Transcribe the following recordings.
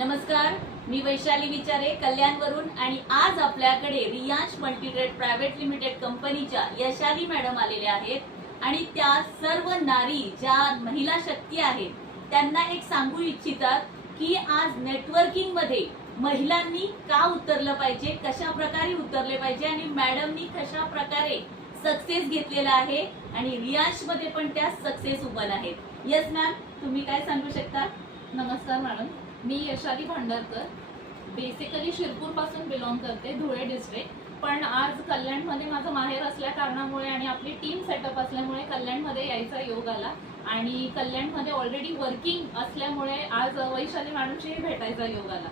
नमस्कार, मी वैशाली विचारे कल्याणवरून आणि आज आपल्याकडे रियांश मल्टीट्रेड प्रायव्हेट लिमिटेड कंपनीच्या यशाली मॅडम आलेल्या आहेत आणि त्या सर्व नारी ज्या महिला शक्ती आहेत त्यांना एक सांगू इच्छितात की आज नेटवर्किंग मध्ये महिलांनी का उतरलं पाहिजे, कशा प्रकारे उतरले पाहिजे आणि मॅडमनी कशा प्रकारे सक्सेस घेतलेला आहे आणि रियांश मध्ये पण त्या सक्सेस वुमन आहेत. यस मॅम, तुम्ही काय सांगू शकता? नमस्कार मॅडम, मी यशाली भांडारकर. बेसिकली शिरपूर पासून बिलॉंग करते, धुळे डिस्ट्रिक्ट. पण आज कल्याणमध्ये माझं माहेर असल्या कारणामुळे आणि आपली टीम सेटअप असल्यामुळे कल्याणमध्ये यायचा योग आला आणि कल्याणमध्ये ऑलरेडी वर्किंग असल्यामुळे आज वैशाली मॅडमशी भेटायचा योग आला.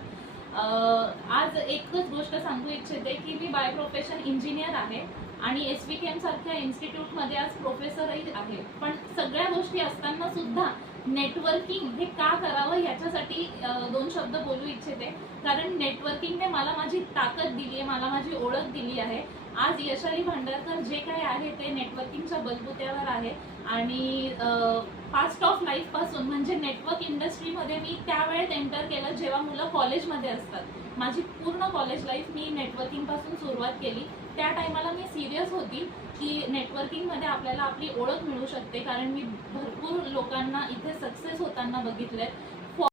आज एकच गोष्ट सांगू इच्छिते की मी बाय प्रोफेशन इंजिनियर आहे आणि SVKM सारख्या इन्स्टिट्यूटमध्ये आज प्रोफेसरही आहे. पण सगळ्या गोष्टी असताना सुद्धा नेटवर्किंग हे का करावं ह्याच्यासाठी दोन शब्द बोलू इच्छिते. कारण नेटवर्किंगने मला माझी ताकद दिली आहे, मला माझी ओळख दिली आहे. आज यशाली भांडारकर जे काय आहे ते नेटवर्किंगच्या बलबुत्यावर आहे आणि पास्ट ऑफ लाईफ पासून म्हणजे नेटवर्क इंडस्ट्रीमध्ये मी त्यावेळेत एंटर केलं जेव्हा मुलं कॉलेजमध्ये असतात. माझी पूर्ण कॉलेज लाईफ मी नेटवर्किंग पासून सुरुवात केली. त्या टायमाला मी सिरियस होती की नेटवर्किंगमध्ये आपल्याला आपली ओळख मिळू शकते, कारण मी भरपूर लोकांना इथे सक्सेस होताना बघितलंय.